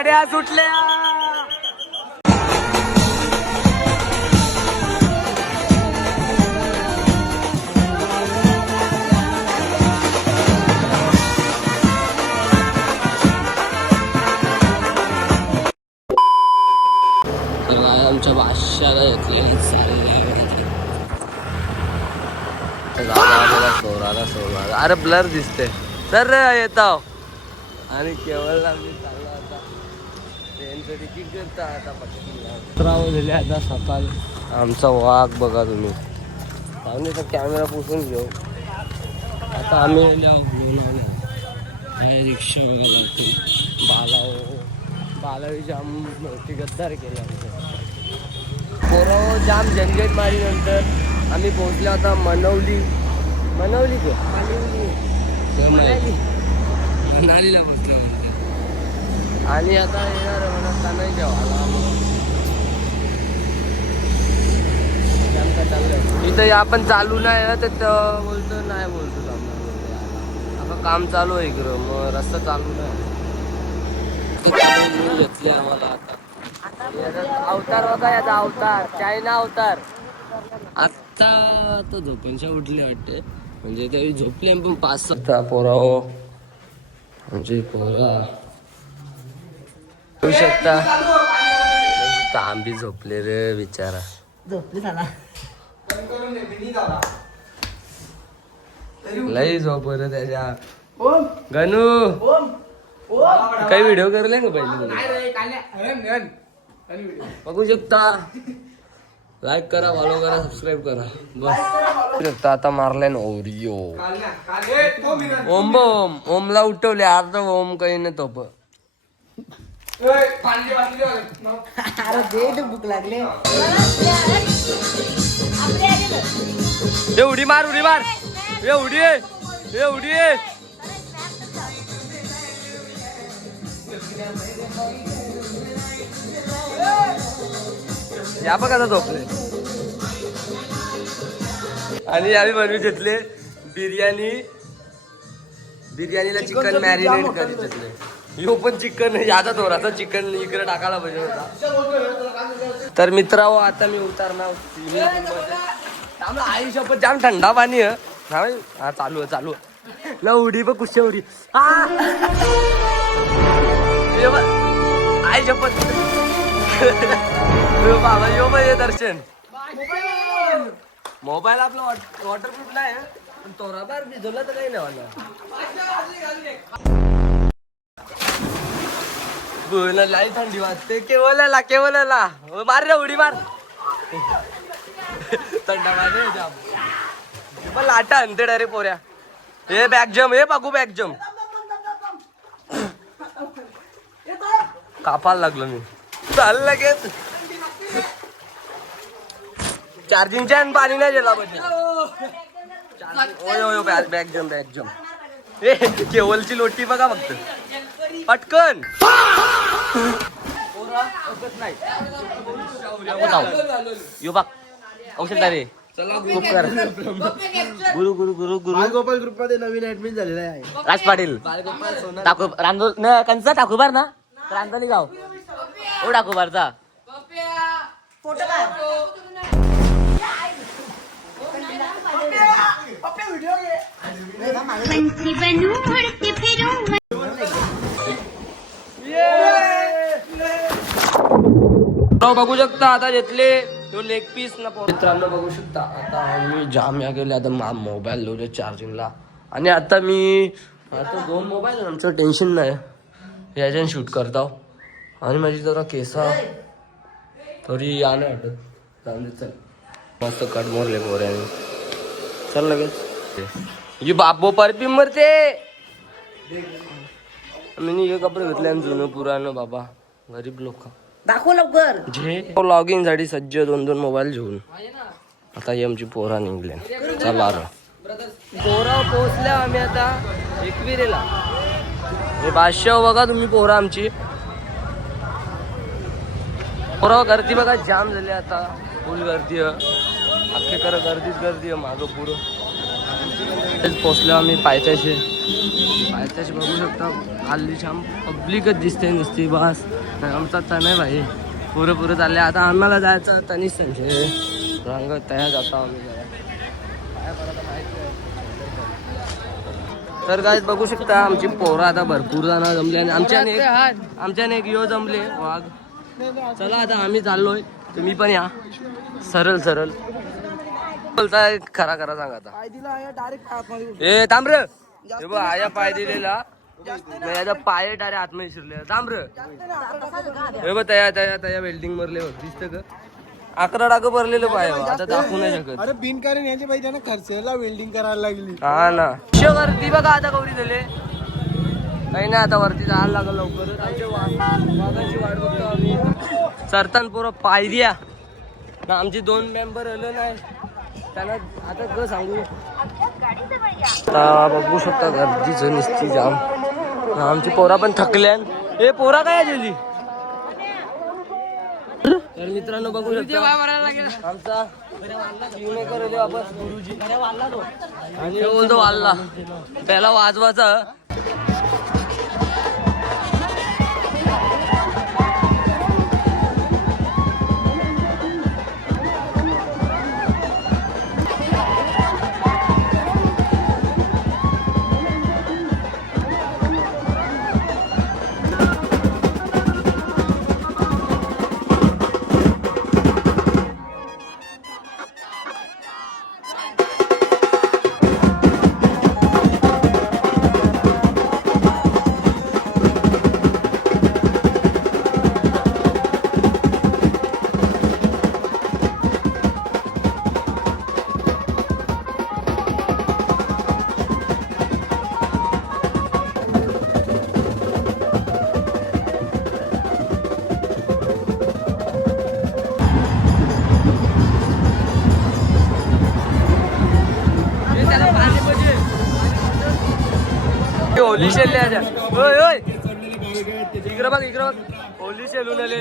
गाड्या सुटल्या. आमच्या बादशाला सोडा अरे ब्लर दिसते तर येतो आणि केवळ आम्ही चाललो आता ट्रेनचं तिकीट करता आता पटकन झाले आता सकाळ. आमचा वाघ बघा तुम्ही आम्ही तर कॅमेरा पुसून घेऊ. आता आम्ही रिक्षा वगैरे बालावी जाम मोठी गद्दार केला पोरं जाम झंझट मारी. नंतर आम्ही पोहोचलो आता मनालीला पोहोचलो आणि आता येणार म्हणा नाही जेवायला चाललंय इथं. आपण चालू नाही तर बोलतो नाही बोलतो आता काम चालू आहे इकडं मग रस्ता चालू नाही घेतले आम्हाला. आता अवतार बघा याचा अवतार चायना अवतार. आता तो झोपेंच्या उठले वाटते म्हणजे त्यावेळी झोपली पण 5-6 पोरा हो म्हणजे पोरा होऊ शकता. आंबी झोपले रे बिचारा झोपली झाला लई झोप रे त्याच्या. गणू काही व्हिडिओ करले का पहिले बघू शकता. लाईक करा फॉलो करा सबस्क्राईब करा बस शकता. आता मारलाय ना ओरियो ओम ओम ओमला उठवले अर्ध ओम काही नाही तोप. भूक लागले उडी मार एवढी या बघा आता झोपले. आणि आम्ही बनवू घेतले बिर्याणीला चिकन मॅरिनेट करीत घेतले. यो पण चिकन याचा थोडासा चिकन इकडे टाकायला पाहिजे होता. तर मित्रांनो आता मी उतरणार आई शपथ जाम थंडा पाणी आहे. हा चालू आहे उडी पण कुशे उडी आई शपथ बाबा यो म्हणजे दर्शन. मोबाईल आपला वॉटरप्रूफ नाही पण तोराबार भिजवला तर काही नाही मला. लाई थंडी वाजते केवळला मार रे उडी मार. थंडा पाणी जाम पण लाटा आणते डायरेक्ट पोऱ्या. हे बॅक जम हे बघू बॅक जम कापायला लागलो मी. चाल लगेच चार्जिंगच्या पाणी नाही गेला पाहिजे. बॅक जम ए केवलची लोटी बघा फक्त पटकन यो बघ औषध रे गुरु गोपाल ग्रुप मध्ये नवीन ऍडमिट झालेला आहे राज पाटील रांदोल कंचा टाकूबार ना रांदोली गाव ओ टाकूबारचा बघू शकता आता घेतले तो लेग पीस ना मित्रांनो बघू शकता. आता मी जाम या गेले आता मोबाईल लावले चार्जिंगला. आणि आता मी 2 मोबाईल आमचं टेन्शन नाही याच्याने शूट करता. आणि माझी जरा केसा थोडी या नाही वाटत. जाऊन दे चल मस्त कट मोरले पोऱ्याने. चल लगेच ये बाबो परफ्यूम मरते. मी हे कपडे घेतले आणि जुनं पुराणं बाबा गरीब लोक दाखव लवकर जे लॉगिंग साठी सज्ज 2 मोबाईल घेऊन आता ही आमची पोरा निघले. चला पोरा पोहोचल्या आम्ही आता एकविरेला. हे बादशाह बघा तुम्ही पोरा आमची पोरा गर्दी बघा जाम झाली आता फुल गर्दी अख्खे कर गर्दीच गर्दी मागं पुढं पोचलो आम्ही पायथ्याशी बघू शकता. हल्ली छान पब्लिकच दिसते नुसती बस. आमचा तने भाई पुरं चालले. आता आम्हाला जायचं तनिष संशय रंग तयार जातो आम्ही जरा. तर काय बघू शकता आमची पोरं आता भरपूर जण जमले आणि आमच्याने एक यो जमले वाघ. चला आता आम्ही चाललोय, तुम्ही पण या. सरळ बोलताय खरा सांगा आता. ए तांब्र हे बघ आया पाय दिलेला याचा पाय डायरेक्ट आतमध्ये शिरले. तांब्र हे बघ तया वेल्डिंग मरले दिसतं का. 11 टाकं भरलेलं पाय आता दाखवू नाही शकत. अरे बिनकारण यांचे पाहिजे त्यांना खर्चाला वेल्डिंग करायला लागली. हा ना वरती बघा आता कवडी दिले काही नाही. आता वरती जायला लागल लवकरच. आमच्या वाघांची वाट बघतो आम्ही. सरतान पोरं पाय द्या ना. आमची 2 मेंबर आलं नाही त्यांना आता ग सांगू. आता बघू शकता गर्दीचं निस्ती जाम. आमची पोरा पण थकल्यान. हे पोरा काय गेली. तर मित्रांनो बघू शकता आमचा मेकर वापस गुरुजी आणि बोलतो वाल्ला त्याला वाजवायचा. होली शेल इकडे बघ होली शेलून आले.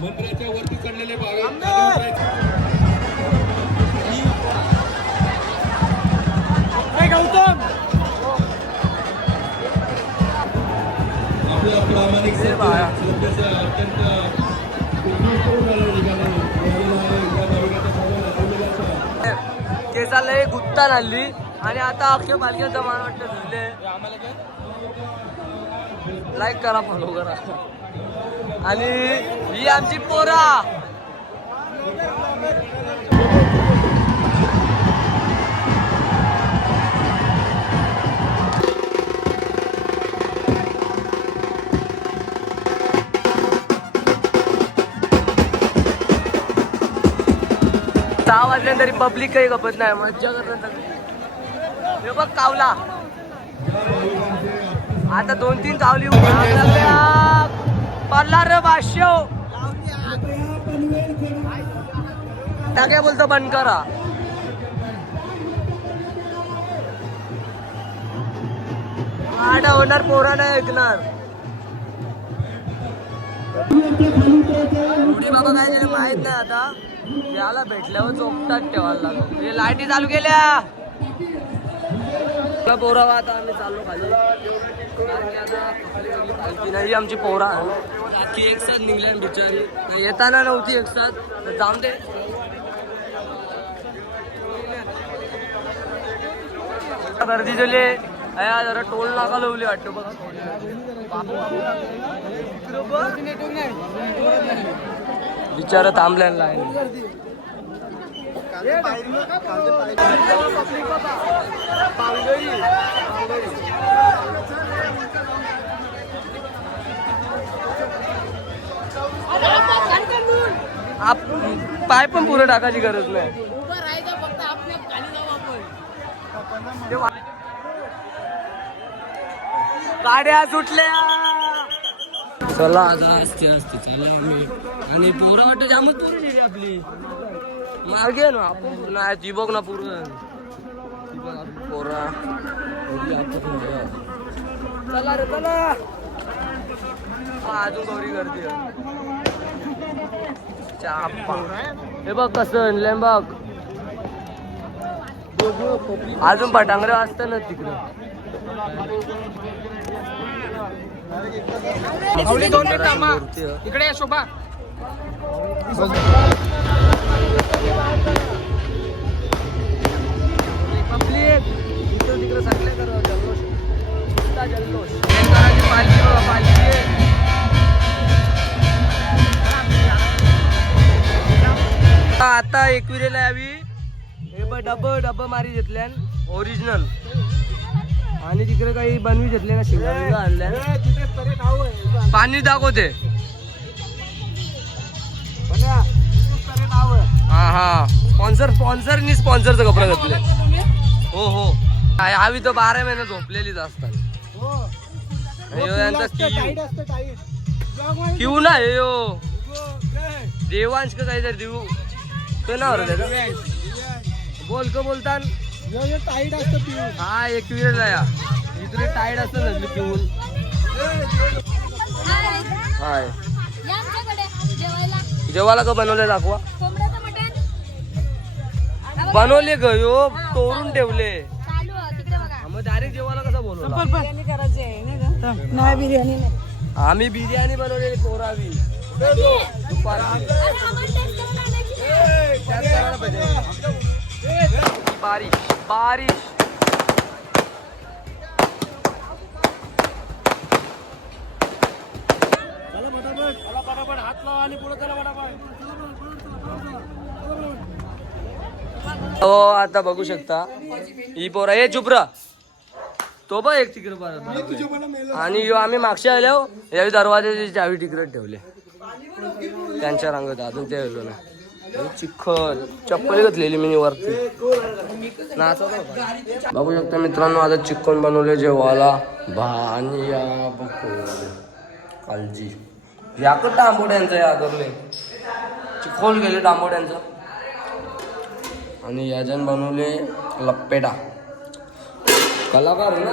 मंदिराच्या वरती चढलेले गौतम आपला प्रामाणिक अत्यंत केसाला एक गुत्ता आणली आणि आता अख्खे पालख्याचं मान वाटतं झाले. लाईक करा फॉलो करा. आणि ही आमची पोरा वाजल्या तरी पब्लिक काही गपत नाही. मज्जा करतात. हे बघ कावला आता 2-3 कावली पडला रे भाष्य टाक्या बोलतो बंद करा. आडा होणार पोरा नाही ऐकणार. बाबा काय झालं माहित नाही. आता याला भेटल्यावर चोपटात ठेवायला लागलं. हे लाईटी चालू केल्या पोरावा. आता आम्ही चाललो खाली पालखी नाही आमची पोरा बाकी एक साथ निघल्या बिचारी. येताना नव्हती एक साथ तर जाऊन दे. गर्दी झाली जरा टोल नाका लावली वाटतं बघा. बिचारा थांबल्याला लाईन. पाय पण पुरं टाकायची गरज नाही. गाड्या सुटल्या. चला असते चला आम्ही. आणि पोरं वाटतं जामच पोरं आपली मार्गे ना आपण नाही ती बघ ना पूर्ण पोरा. चला रे चला. अजून गौरी गर्दी चापा. हे बघ कसं आणलंय बघ. अजून पटांगरे वाजतात ना तिकडं. मूर्ती आहे. इकडे शोभा पब्लिक इकडं तिकडं सगळे करतात जल्लोष. नुसता जल्लोष. शंकराची पालखी बघा, पालखी आहे. आता एकविरेला यावी. हे बघ डब्बा मारी घेतल्यान ओरिजिनल. आणि तिकडे काही बनवी घेतले ना शिंगा आणल्या. पाणी दाखवते. हा स्पॉन्सरनी स्पॉन्सरचं कपडा घातले. हो आम्ही तर 12 महिने झोपलेलीच असतात. यांचा किव ना यो देवांश का काहीतरी देऊ तो ना बोल का बोलतान. टाईट असतं हा एक विरेला या इकडे टाईट असतं ना पिऊन. हाय जेवायला का बनवलंय दाखवा. बनवले ग यो तोडून ठेवले. मग डायरेक्ट जेवायला कसं बोलवलं. नाही बिर्याणी नाही. आम्ही बिर्याणी बनवलेली कोरावी दुपारची. बारिश हात लावा आणि पुढे चला हो आता बघू शकता ही पोरा हे चुपरा तो बघ एक तिकडे परत. आणि यो आम्ही मागच्या आल्यावर यावी दरवाजाची चावी तिकडे ठेवले त्यांच्या रंगात. अजून ते आलो ना. चिखल चप्पल घातलेली मी वरती बघू शकता मित्रांनो. आता चिकन बनवले जेवायला. भानिया कालजी याकड तांबोड्यांचं याकडले चिखोल गेले तांबोड्यांचं. आणि याजन बनवले लप्पेटा. कलाकार आहे ना